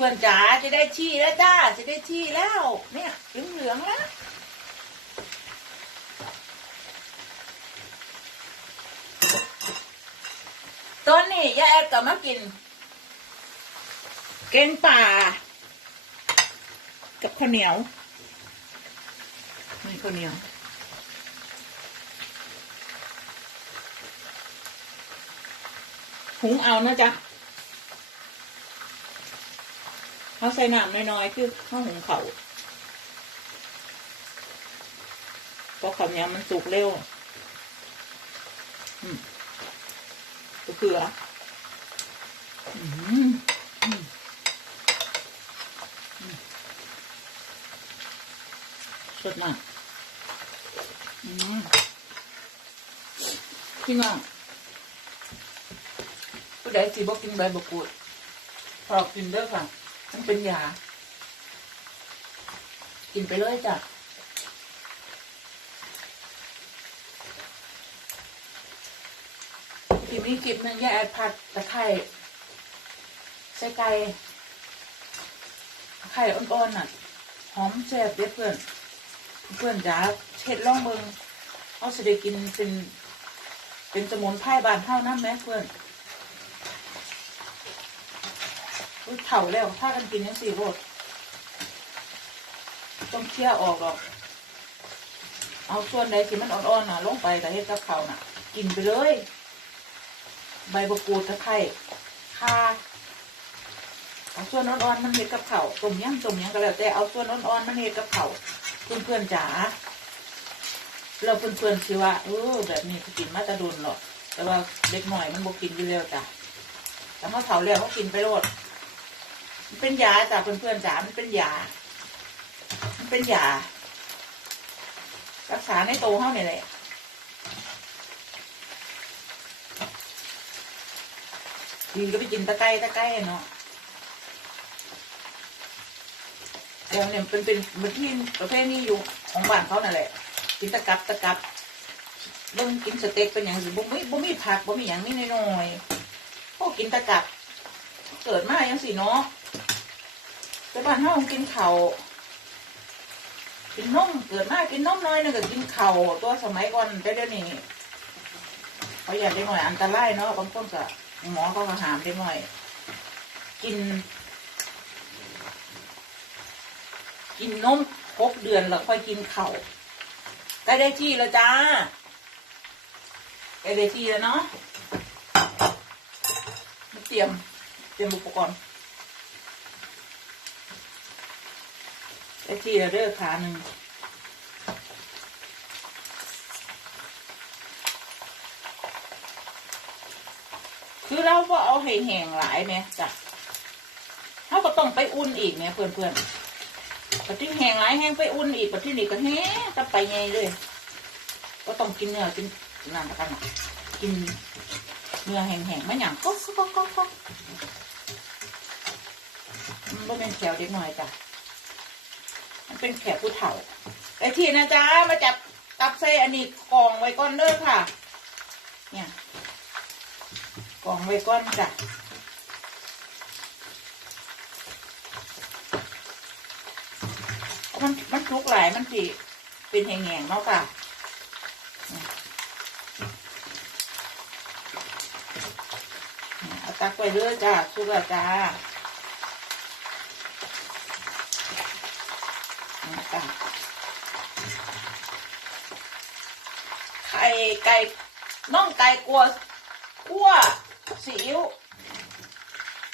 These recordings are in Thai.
พื่อนจ๋าจะได้ที่แล้วจ้าจะได้ที่แล้ว เนี่ยเหลืองๆแล้วตอนนี้ยายแอดก็มากิน เกงป่า กับข้าวเหนียวนี่ข้าวเหนียวหุงเอานะจ๊ะ เขาใส่น้ำน้อยๆคือข้าวหุงเขาเพราะข้าวเหนียวมันสุกเร็วอืมก็คืออะอืมอืมอืมสดมากอืมพี่น้องผู้ใดสิบอกกินใบมะกรูดพอกินเด้อค่ะ มันเป็นยา กินไปเลยจ้ะทีนี้กินหนึ่งยแอดผัดตะไคร้ใส่ไก่ไข่อ่อนๆน่ะ หอมแซ่บเด้เพื่อน เพื่อนจ๋าเช็ดล่องเบิงเอาสิได้กินเป็น เป็นสมุนไพรบานเท่านั้นไหมเพื่อน อุ๊ย เผาแล้วถ้ากันกินยังสี่โรดต้องเคี่ยวออกหรอก เอาส่วนใดที่มันอ่อนๆน่ะ ลงไปแต่เฮ็ดกับเขาน่ะ กินไปเลย ใบมะกรูดตะไคร้ข่าเอาส่วนอ่อนๆมันเฮ็ดกับเขาต้มยำต้มยำก็แล้วแต่เอาส่วนอ่อนๆมันเฮ็ดกับเขาเพื่อนๆจ๋าเราเพื่อนๆสิว่าเออแบบนี้กินมาจะดุนหรอกแต่ว่าเด็กหน่อยมันบอกกินอยู่แล้วจ้ะแต่เขาเผาแล้วเขากินไปโลด เป็นยาจ้ะเพื่อนๆจ๋ามันเป็นยา มันเป็นยา รักษาในโตวเฮาเนี่ยแหละดีก็ไปกินตะไคร้ตะไคร้เนาะเดี๋ยวเนี่ยเป็นเป็นเหมือนที่ประเภทนี้อยู่ของบ้านเขานั่นแหละ กินตะกับตะกับเบิ่งกินสเต็กเป็นอย่างสิบ่มีบ่มีผักบ่มีอย่างนี้น้อยๆโอ้กินตะกับเกิดมาอย่างสิเนาะ แต่บ้านเฮากินข้าวกินนมเกิดมากินนมน้อยนึงก็กินข้าวตัวสมัยก่อนแต่เดี๋ยวนี้เขาอยากได้หน่อยอันตรายเนาะบางคนก็หมอเขาก็หามได้หน่อย กิน กินนมหกเดือนแล้วค่อยกินข้าวใกล้ได้ที่แล้วจ้าใกล้ได้ที่แล้วเนาะเตรียมเตรียมอุปกรณ์ ไอ้ที่เด้อขาหนึ่งคือเราก็เอาให้แห้งหลายไหมจ้ะเขาก็ต้องไปอุ่นอีกเนี่ยเพื่อนเพื่อนๆปฏิแห้งหลายแห้งไปอุ่นอีกปฏินี่ก็แห้งจะไปไงเลย ก็ต้องกินเนื้อกินนั่นกันนะกินเนื้อแห้งๆไม่หยังก็ก็ก็ก็มันเป็นแถวเด็กหน่อยจ้ะ เป็นแขกผู้เฒ่าไอ้ที่นะจ๊ะมาจับตับใส่อันนี้กองไว้ก้อนเด้อค่ะ เนี่ยกองไว้ก้อนจ้ะมันมันทุกหลายมันสิเป็นแหงๆเนาะค่ะเอาตักไปเด้อจ้ะสุกแล้วจ้า นะคะไข่ไก่น่องไก่กลัวคั่วซีอิ๊ว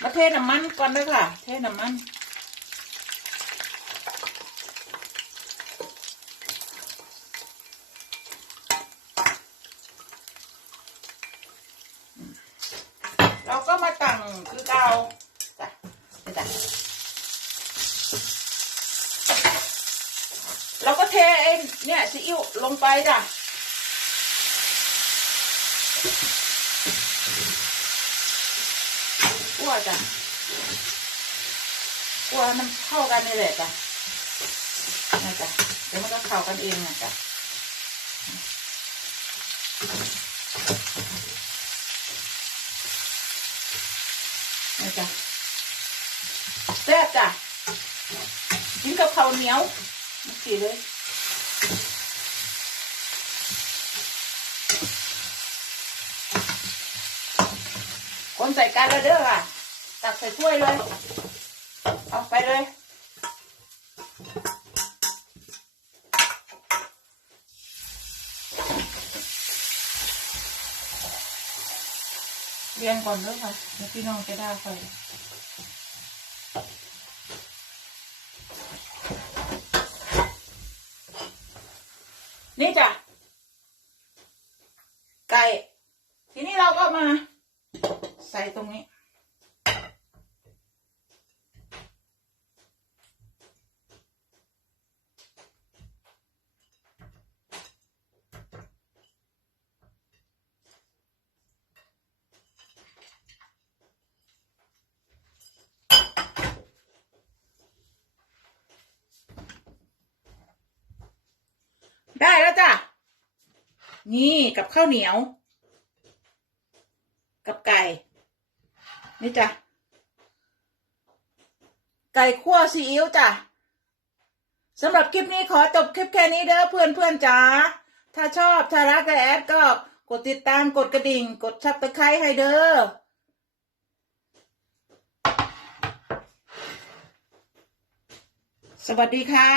มาเทน้ำมันก่อนด้วยค่ะ เทน้ำมันเราก็มาตั้งคือเกาจ้ะไปจ้ะ เราก็เทเองเนี่ย ซีอิ๊วลงไปจ้ะคั่วจ้ะคั่วมันเข้ากันนี่แหละจ้ะนี่จ้ะเดี๋ยวมันก็เข้ากันเองนะจ้ะนี่จ้ะแซ่บจ้ะกินกับข้าวเหนียวสีเลย คนใส่กันแล้วเด้อค่ะ ตักใส่ถ้วยเลย เอาไปเลย เรียงก่อนด้วยค่ะเดี๋ยวพี่น้องจะได้ไปนี่จ้ะ ไก่ ทีนี้เราก็มา ส่ตรงนี้ ได้แล้วจ้ะ นี่กับข้าวเหนียว กับไก่ นี่จ้ะ ไก่คั่วซีอิ๊วจ้ะสำหรับคลิปนี้ขอจบคลิปแค่นี้เด้อเพื่อนเพื่อนจ๋า ถ้าชอบถ้ารักและแอดก็กดติดตามกดกระดิ่ง กดชับตะไคร้ให้เด้อ สวัสดีค่ะ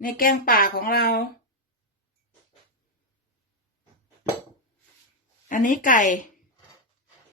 ในแกงป่าของเรา อันนี้ไก่